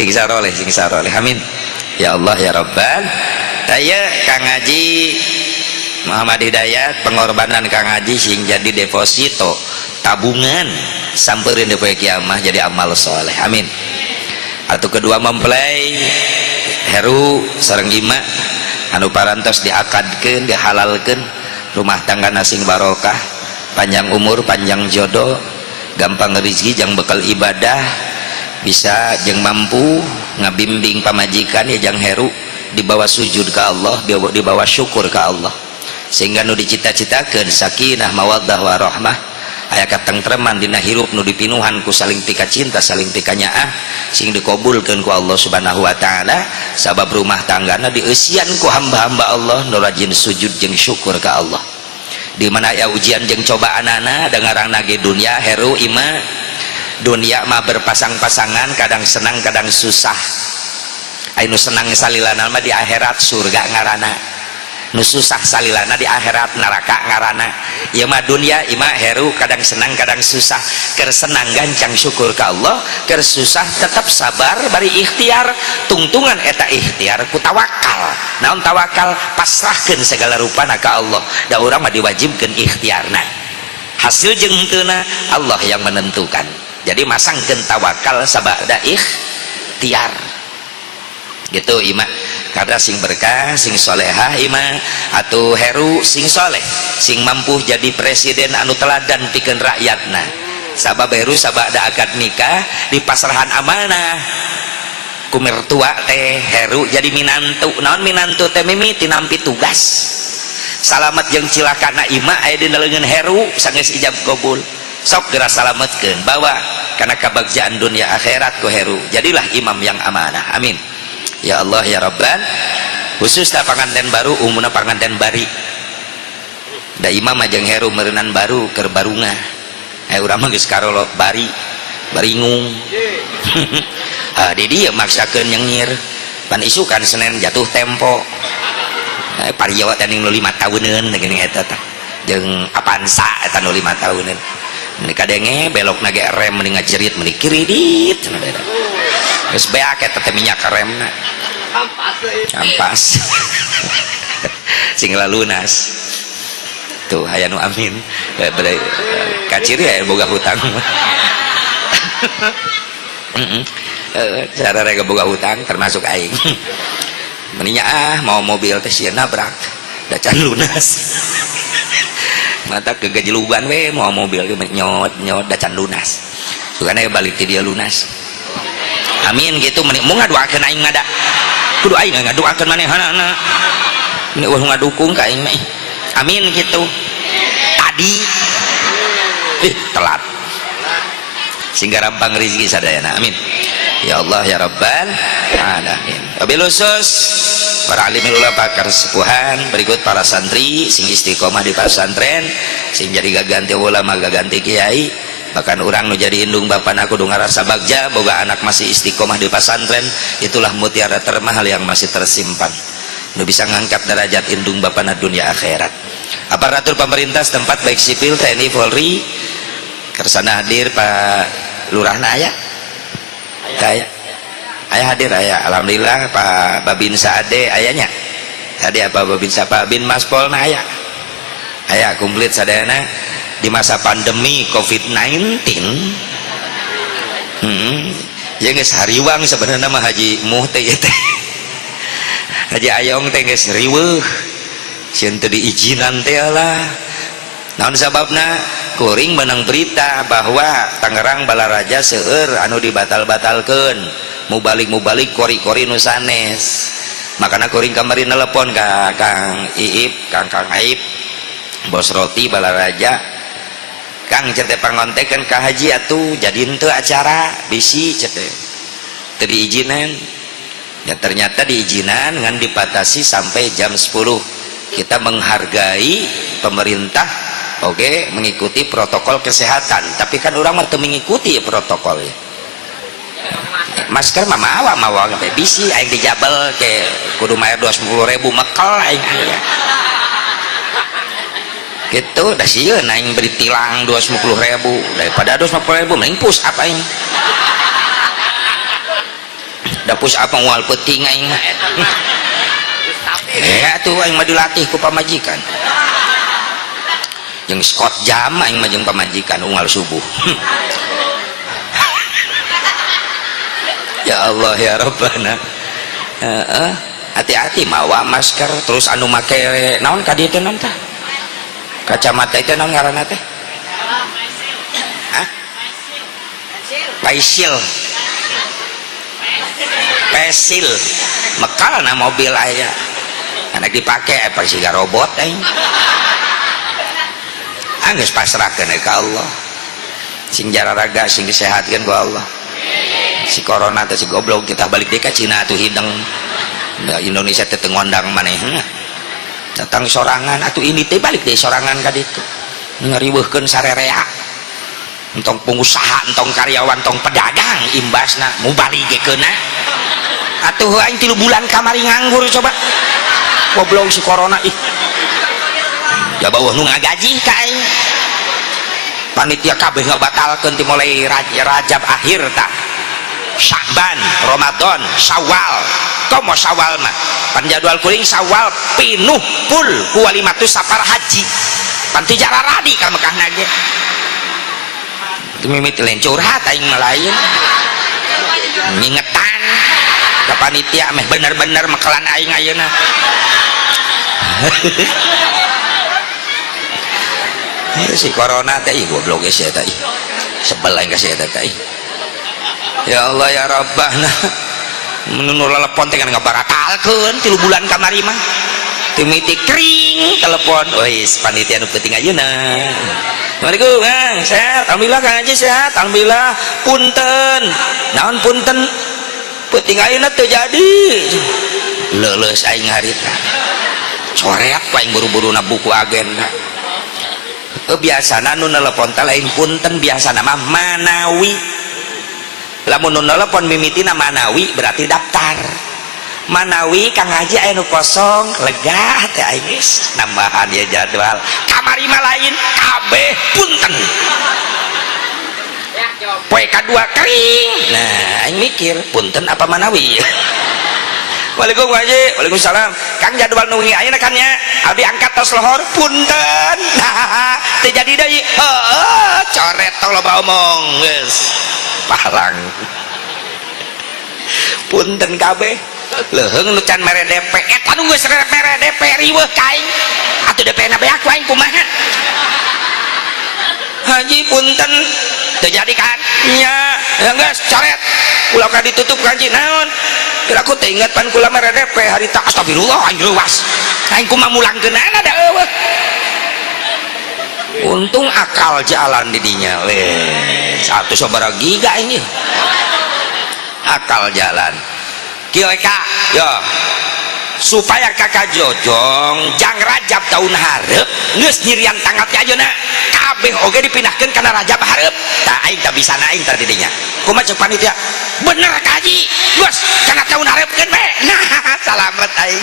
sing saroleh amin ya Allah ya Rabbal. Saya Kang Haji Muhammad Hidayat pengorbanan Kang Haji sing jadi deposito tabungan samperin di poe kiamah jadi amal soleh amin. Atu kedua mempelai Heru sareng Ima anu parantos diakadkeun dihalalkeun rumah tangga nasing barokah panjang umur panjang jodoh gampang rezeki jang bekal ibadah bisa jeng mampu ngabimbing pamajikan ya jang Heru dibawa sujud ke Allah dibawa syukur ke Allah sehingga nu dicita-citakeun sakinah mawaddah warahmah aya katentreman dina hirup nu dipinuhan ku saling pika cinta saling pika nyaah sing dikabulkeun ku Allah Subhanahu wa taala sabab rumah tanggana dieusian ku hamba-hamba Allah nu rajin sujud jeung syukur ka Allah. Di mana aya ujian jeung cobaanana dengarangna ge dunia Heru Ima dunia mah berpasang-pasangan kadang senang kadang susah. Anu senang salilana mah di akhirat surga ngaranna nu susah salilana di akhirat neraka ngaranna. Ieu mah dunia Ima Heru kadang senang kadang susah keur senang gancang syukur ka Allah keur susah tetap sabar bari ikhtiar tungtungan eta ikhtiar ku tawakal. Naon tawakal pasrahkeun segala rupana ka Allah da urang mah diwajibkeun ikhtiarna hasil jeung henteuna Allah yang menentukan. Jadi masangkeun tawakal sabada ikhtiar gitu Ima karena sing berkah sing solehah Ima atau Heru sing soleh sing mampu jadi presiden anu teladan pikeun rakyatna sabab Heru sabada akad nikah di pasrahan amanah ku mertua teh Heru jadi minantu. Naon minantu teh mimiti nampi tugas salamet jeung cilakana Ima aya dina leungeun Heru sanggeus ijab qabul sok geura salametkeun bawa kana kabagjaan dunia akhirat ku Heru jadilah imam yang amanah amin ya Allah ya Rabbal. Khususna panganten baru umumna panganten bari da imam jeung Heru meureunnan baru keur barungah urang mah geus karolo bari baringung di dieu maksakeun nyengir pan isukan Senin jatuh tempo pariyawa teh nu 5 tauneun geuning eta tah jeung Avanza eta nu 5 tauneun meni kadenge belokna ge rem meni ngajerit meni kiridit geus beak eta teh minyak remna ampas sing lunas tuh aya nu amin kaciri aya boga hutang cara rega boga hutang termasuk aing meninya mau mobil teh sieun nabrak da can lunas mata kegejelugan we mau mobil nyot da can lunas sukana balik ti dia lunas amin gitu meni mau ngadoakeun aing ngada kudu aing ngadoakeun manehanana ini ngadukung ka aing mah amin gitu tadi telat sehingga rampang rezeki sadayana amin ya Allah ya Rabbal alamin. Wabil khusus para alim ulama pakar sepuhan berikut para santri sing istiqomah di pesantren sing jadi gaganti ulama gaganti kiai bahkan orang nu jadi indung bapak aku nu ngarasa bagja boga anak masih istiqomah di pesantren itulah mutiara termahal yang masih tersimpan nu bisa ngangkat derajat indung bapak na dunia akhirat. Aparatur pemerintah setempat baik sipil TNI Polri kersana hadir Pak Lurahna aya hadir aya alhamdulillah Pak Babin Saade ayanya tadi apa Babin Pak Bin Maspolna aya komplit sadayana di masa pandemi COVID-19 ya geus hariwang sebenarnya mah Haji Muh teh Haji Ayong teh geus riweuh sieun teu diijinan teh lah naon sababna kuring menang berita bahwa Tangerang Balaraja seueur anu dibatal-batalkeun mubalik kori-kori nu sanes makana kuring kamari nelepon ka Kang Iip Kang Aip bos roti Balaraja Kang cete pangontekeun ka haji atuh jadi henteu acara bisi cete teu diijinan ya ternyata diijinan ngan dipatasi sampai jam 10 kita menghargai pemerintah oke mengikuti protokol kesehatan tapi kan orang mah teu mengikuti ya protokolnya masker mah mawa teh bisi aing dijabel ke kudu mayar 250.000 mekel aing gitu dah sieun aing beri tilang 250.000 daripada 250.000 mending push up aing da push up moal peuting aing mah atuh aing mah dilatih ku pamajikan jeung Scott Jam aing mah jeung pamajikan unggal subuh ya Allah ya Rabbana. Hati-hati mawa masker terus anu make naon ka dieu teh naon tah kacamata itu naon ngaranna teh Paisil pesil mekal na mobil aya anak dipake apa sih robot aing geus pasrahkeun ka Allah sing jararaga sing disehatkeun ku Allah si corona teh si goblok kita balik deui ka Cina atuh hideng Indonesia teh ngondang manehna datang sorangan atuh ini teh balik deui sorangan ka ditu ngariweuhkeun sarerea entong pengusaha entong karyawan entong pedagang imbasna mubalikeunna atuh aing 3 bulan kamari nganggur coba goblok si corona ih ya bawah nu ngagaji ka aing panitia kabeh ngabatalkeun ti mulai Rajab akhir tah Sya'ban, Ramadan, Syawal komo Syawal mah pan jadwal kuring Syawal pinuh full ku walimatus safar haji pan ti jararadi ka Mekah nage mimiti lain curhat aing mah lain ngingetan ka panitia meh bener-bener mekelan aing ayeuna si corona teh goblok geus eta sebel aing ka si eta teh ya Allah ya Rabbana menurut telepon teh kan ngabaratalkeun 3 bulan kamari mah timiti kring telepon wis panitia nu penting ayeuna Assalamualaikum Kang sehat alhamdulillah Kang Haji sehat alhamdulillah punten naon punten penting ayeuna teu jadi leuleus aing harita coreak aing buru-buru na buku agenda biasana nu nelpon teh lain punten biasana mah manawi lamun nu nelpon mimitina manawi berarti daftar manawi Kang Haji aya nu kosong lega teh aing geus nambahan ya jadwal kamari mah lain kabeh punten poe kadua kering nah aing mikir punten apa manawi Waalaikumsalam Haji waalaikumsalam Kang jadwal nungi ayeuna kan nya abdi angkat tos lohor punten nah teu jadi deui heueuh coret tong loba omong geus palang punten kabeh leuheung nu can mere DP eta nu geus mere DP riweuh ka aing atuh DP na beak aing kumaha Haji punten teu jadi kan nya ya geus coret ulah ka ditutup ka Haji naon kira aku teh inget pan kula mere DP harita astagfirullah aing leuwas aing kumaha mulangkeunana da eueuh untung akal jalan di dinya satu sabaraha giga ini akal jalan kieu Kak yo supaya kakak jojong jang Rajab tahun hareup geus nyirian tanggal ti ayeuna kabeh oge dipindahkeun kana Rajab hareup tah aing tah bisa aing tah di dinya kumaha ceuk panitia bener Kak Haji geus kana tahun hareupeun we nah salamet aing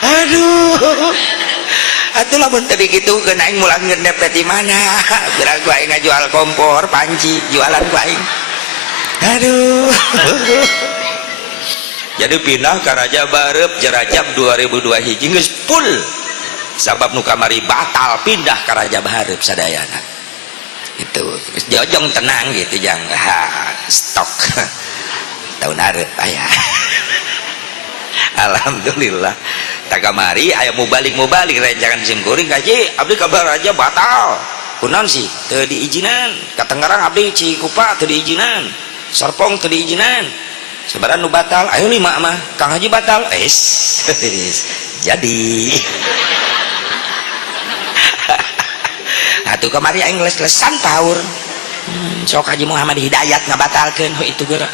aduh atuh lamun teu digitukeun aing mulangkeun DP di mana bira ku aing ngajual kompor panci jualan ku aing aduh jadi pindah ke Rajab hareup Rajab 2002 hiji geus full sabab nu kamari batal pindah ke Rajab hareup sadayana itu jojong tenang gitu jang stok tahun hareup aya alhamdulillah tak kamari aya mubalik rencangan sim kuring Haji abdi kabar aja batal kunaon sih teu diizinan ka Tangerang abdi Cikupa teu diizinan Serpong teu diizinan sebaran nu batal ayo 5 mah Kang Haji batal jadi atuh kamari aing les-lesan paur sok Haji Muhammad Hidayat ngabatalkeun itu geura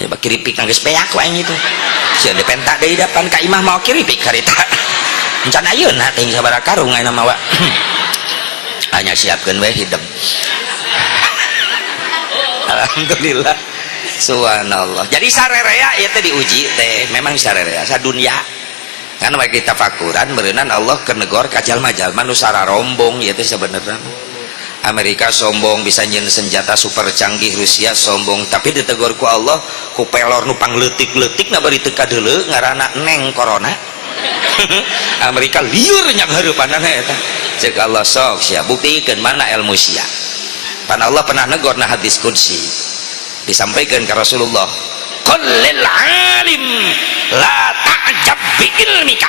ya kiripik geus beak ku aing itu sia dipenta deui depan ka imah mau kiripik harita encan ayeuna teh sabaraha karung ayeuna mah hanya siapkeun we hidup alhamdulillah subhanallah jadi sarerea ieu teh diuji teh memang sarerea sadunya kan we kita fakuran beureunan Allah ke negor ka jalma-jalma nu sararombong ieu teh sabenerna Amerika sombong bisa nyen senjata super canggih, Rusia sombong, tapi ditegur ku Allah ku pelor nu pangletik-letik na bari teu kadeuleu ngaranna neng corona. Amerika liur nya hareupanana eta. Ceuk Allah sok sia buktikeun mana ilmu sia. Pan Allah pernah negor na hadis qudsi. Disampaikan ke Rasulullah, qul lil alim la ta'jab bi ilmika.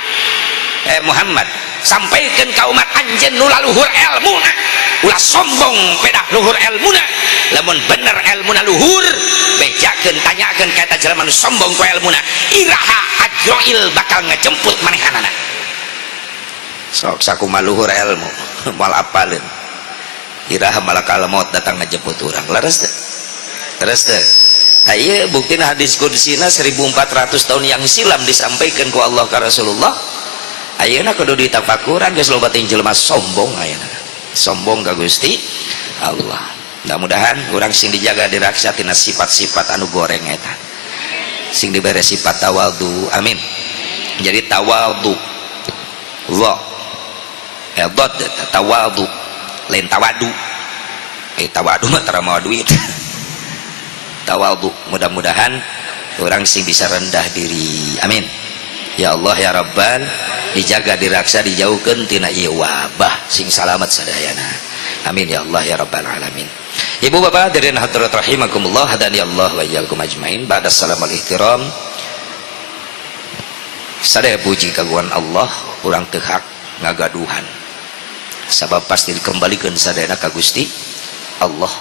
Muhammad, sampaikan ka umat anjeun nu luhur ilmuna ulah sombong pedah luhur ilmuna, lamun bener ilmuna luhur bejakeun tanyakeun ka eta jelema nu sombong ku ilmuna, iraha ajroil bakal ngejemput manehanana. Sok sakumaha luhur ilmu moal apaleun, iraha malakal maut datang ngejemput urang. Laras teh? Terus teh? Ieu buktina hadis qudsina 1400 tahun yang silam disampaikan ku Allah ka Rasulullah. Ayeuna kudu ditafakuran geus loba teh jelema sombong ayeuna. Sombong ka Gusti Allah. Mudah-mudahan urang sing dijaga diraksa tina sifat-sifat anu goreng eta. Sing dibere sifat tawadhu. Amin. Jadi tawadhu. Wa. Dot tawadhu. Lain tawadu. Tawadu mah tara mau duit. Tawadhu. Mudah-mudahan orang sing bisa rendah diri. Amin. Ya Allah ya Rabbal, dijaga diraksa dijauhkeun tina ieu wabah sing salamet sadayana. Amin ya Allah ya Rabbal alamin. Ibu bapak hadirin hadirat rahimakumullah, hadani Allah wa iyyakum ajmain. Ba'da salamul ihtiram, sadaya puji kagungan Allah, urang teu hak ngagaduhan. Sabab pasti dikembalikan sadayana ka Gusti Allah.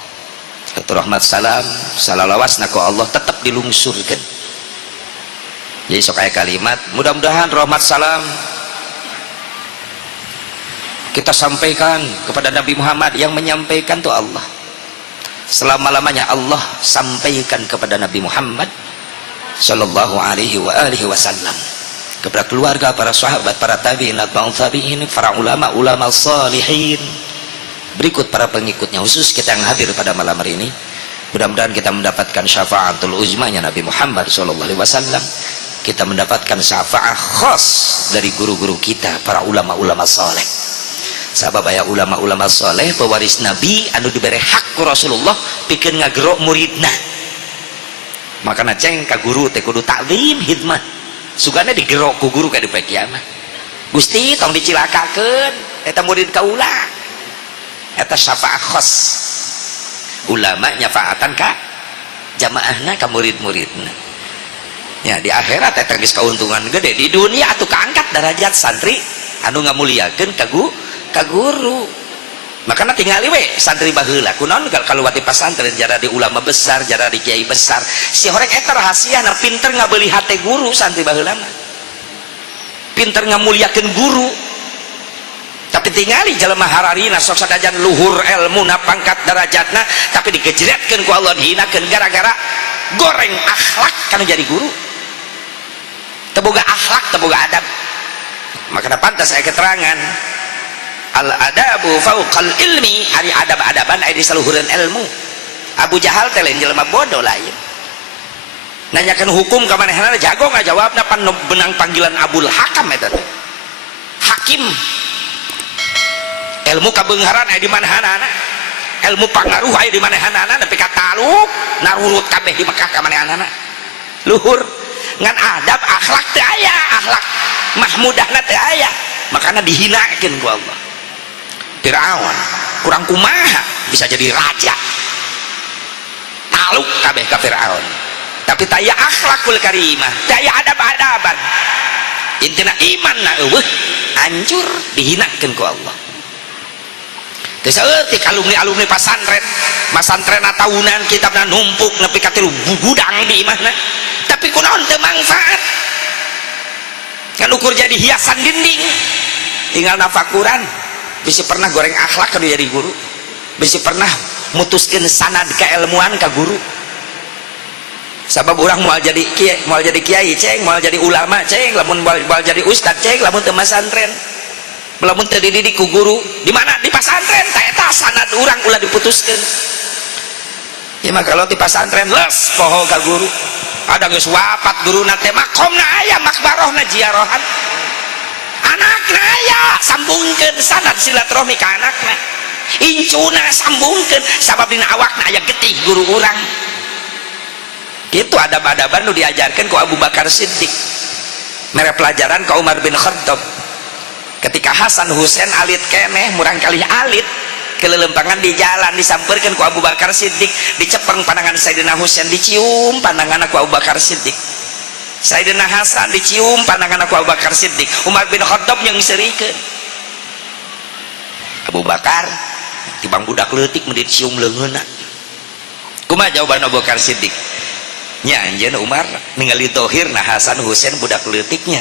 Rahmat salam salalawasna ku Allah tetap dilungsurkeun. Jadi sok aya kalimat, mudah-mudahan rahmat salam kita sampaikan kepada Nabi Muhammad, yang menyampaikan itu Allah. Selama-lamanya Allah sampaikan kepada Nabi Muhammad sallallahu alaihi wa alihi wasallam, kepada keluarga, para sahabat, para tabi'in, atba'ut tabi'in, para ulama salihin, berikut para pengikutnya, khusus kita yang hadir pada malam hari ini. Mudah-mudahan kita mendapatkan syafaatul uzmanya Nabi Muhammad sallallahu alaihi wasallam. Kita mendapatkan syafaat khas dari guru-guru kita, para ulama-ulama soleh. Sabab aya ulama-ulama soleh pewaris Nabi anu diberi hak ku Rasulullah pikeun ngagerok muridna. Makana ceng ka guru teh kudu taklim hidmah. Sugana digerok ku guru ka di poe kiamat. Gusti tong dicilakakeun eta murid kaula. Eta syafaat khas. Ulama nyafaatan ka jamaahna ka murid-muridna. Ya di akhirat eta geus kauntungan gede, di dunia atuh kaangkat derajat santri anu ngamuliakeun ka guru. Makana tingali we santri baheula kunaon kaluwati pasantren jara di ulama besar, jara di kiai besar. Si horek eta rahasiana pinter ngabeuli hate guru santri baheula mah. Pinter ngamuliakeun guru. Tapi tingali jelema hararina sok sadajan luhur ilmuna pangkat derajatna tapi digejretkeun ku Allah, dihinakeun gara-gara goreng akhlak kana jadi guru. Teboga akhlak, teboga adab. Makanya pantas saya keterangan al adabu fauqal ilmi, ari adab-adaban aya di saluhureun ilmu. Abu Jahal teh lain jelema bodoh lain. Nanyakeun hukum ka manehna jago ngajawabna pan benang panggilan Abul Hakam eta teh. Hakim. Ilmu kabeungharan aya di manehana. Ilmu pangaruh aya di manehana, nepi ka taluk narurut kabeh di Mekah ka manehana. Luhur ngan adab akhlak teu aya, akhlak mahmudahna teu aya, makana dihinakeun ku Allah. Firaun kurang kumaha bisa jadi raja, taluk kabeh ka Firaun, tapi taya akhlakul karimah, taya adab-adaban, intina imanna eueuh hancur, dihinakeun ku Allah. Teu saeutik alumni-alumni pasantren, masantrenna tahunan kitabna numpuk nepi ka 3 gudang di imahna. Tapi kunaon teu manfaat, kan ukur jadi hiasan dinding. Tinggal nafakuran, bisa pernah goreng akhlak kada jadi guru, bisa pernah mutuskeun sanad keilmuan ka guru. Sabab urang moal jadi kiai ceng, moal jadi ulama ceng, lamun moal jadi ustad ceng, lamun teu masantren, lamun teu dididik ku guru. Di mana? Di pasantren tah eta sanad urang ulah diputuskeun. Ya mah kalau di pasantren les poho ka guru. Ada geus wafat guruna teh makomna aya, makbarohna ziarahan. Anakna aya, sambungkeun sanad silaturahmi ka anakna. incuna sambungkeun sabab dina awakna aya getih guru urang gitu. Adab-adaban nu diajarkan ku Abu Bakar Siddiq mere pelajaran ka Umar bin Khattab ketika Hasan Husain alit keneh murang kali alit kelelempangan di jalan disampeurkeun ku Abu Bakar Siddiq dicepeng pandangan Sayyidina Husain dicium pandangan ku Abu Bakar Siddiq Sayyidina Hasan dicium pandangan ku Abu Bakar Siddiq Umar bin Khattab yang serikeun Abu Bakar tibang budak leutik mun dicium leungeunna kumaha jawaban Abu Bakar Siddiq nya anjeun Umar ningali dohirna Hasan Husain budak leutiknya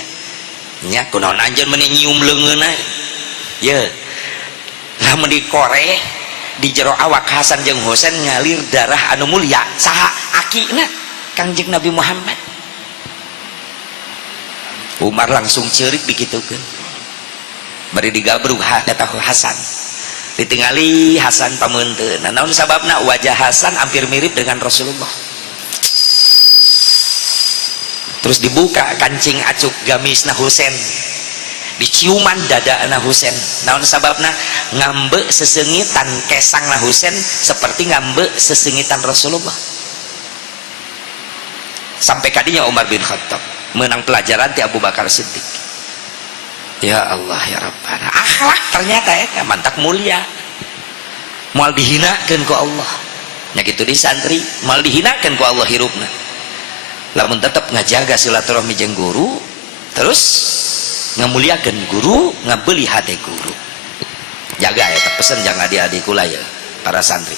nya kunaon anjeun meuni nyium leungeunna ye lamun dikoreh di jero awak Hasan jeung Husain ngalir darah anu mulia saha akina Kangjeng Nabi Muhammad. Umar langsung ceurik dikitukeun bari digabrug eta Hasan ditingali Hasan pameunteun naon sababna wajah Hasan hampir mirip dengan Rasulullah. Terus dibuka kancing acuk gamisna Husain diciuman dadaana Husain naon sababna ngambe sesengitan kesangna Husain seperti ngambe sesengitan Rasulullah. Sampai kadinya Umar bin Khattab menang pelajaran ti Abu Bakar Siddiq. Ya Allah ya Rabbana akhlak ternyata ya mantap mulia moal dihinakeun ku Allah nya kitu di santri moal dihinakeun ku Allah hirupna lamun tetap ngajaga silaturahmi jeung guru terus ngamuliakeun guru ngabeuli hate guru jaga ya pesen jangan adik-adik kula ya para santri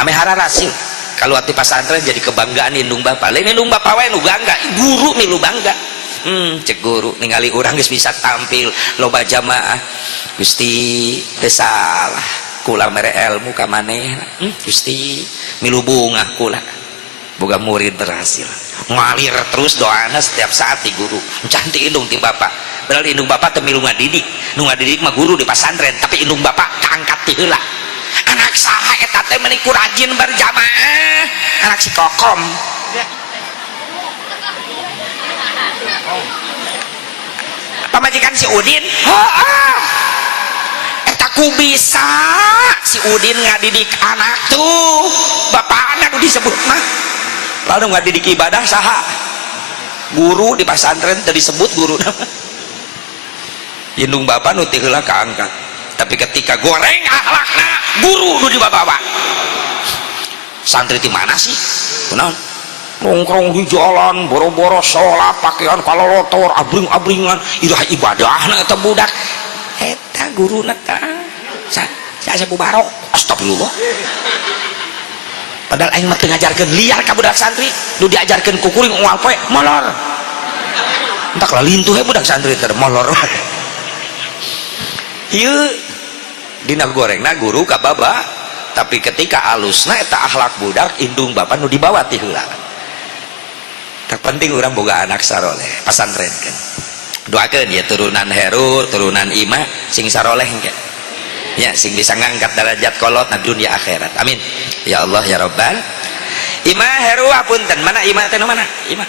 ame hararasil kalau ati pasantren jadi kebanggaan indung bapak lain indung bapak wae nu bangga guru milu bangga cek guru ningali urang geus bisa tampil loba jamaah Gusti teu salah kula mere ilmu ka manehna Gusti milu bunga kula boga murid berhasil ngalir terus doana setiap saat di guru cantik indung ti bapak berarti indung bapak teu milu ngadidik nu ngadidik mah guru di pasantren tapi indung bapak kaangkat ti heula anak saha eta teh meuni rajin berjamaah anak si kokom pamajikan si Udin eta ku bisa si Udin ngadidik anak tuh bapak anak disebut mah lalu ngadidik ibadah saha guru di pasantren tadi disebut guru indung bapak nu teu heula kaangkat tapi ketika goreng akhlakna guru nu dibawa santri di mana sih kunaon nongkrong di jalan boro-boro sholat pakaian kalolotor abring-abringan irah ibadahna eta budak eta guruna tah saya bubarok astagfirullah padahal aing mah teu ngajarkeun liar ka budak santri nu diajarkeun ku kuring moal poe molor entak lah lintuh he budak santri teh molor ieu dina gorengna guru ka baba tapi ketika alusna eta akhlak budak indung bapak nu dibawa ti heula terpenting orang boga anak saroleh pasantren kan doakeun ya turunan heru turunan imah sing saroleh engke ya sing bisa ngangkat derajat kolot na dunia akhirat amin ya Allah ya Rabbal imah heru apunten mana imah teh mana imah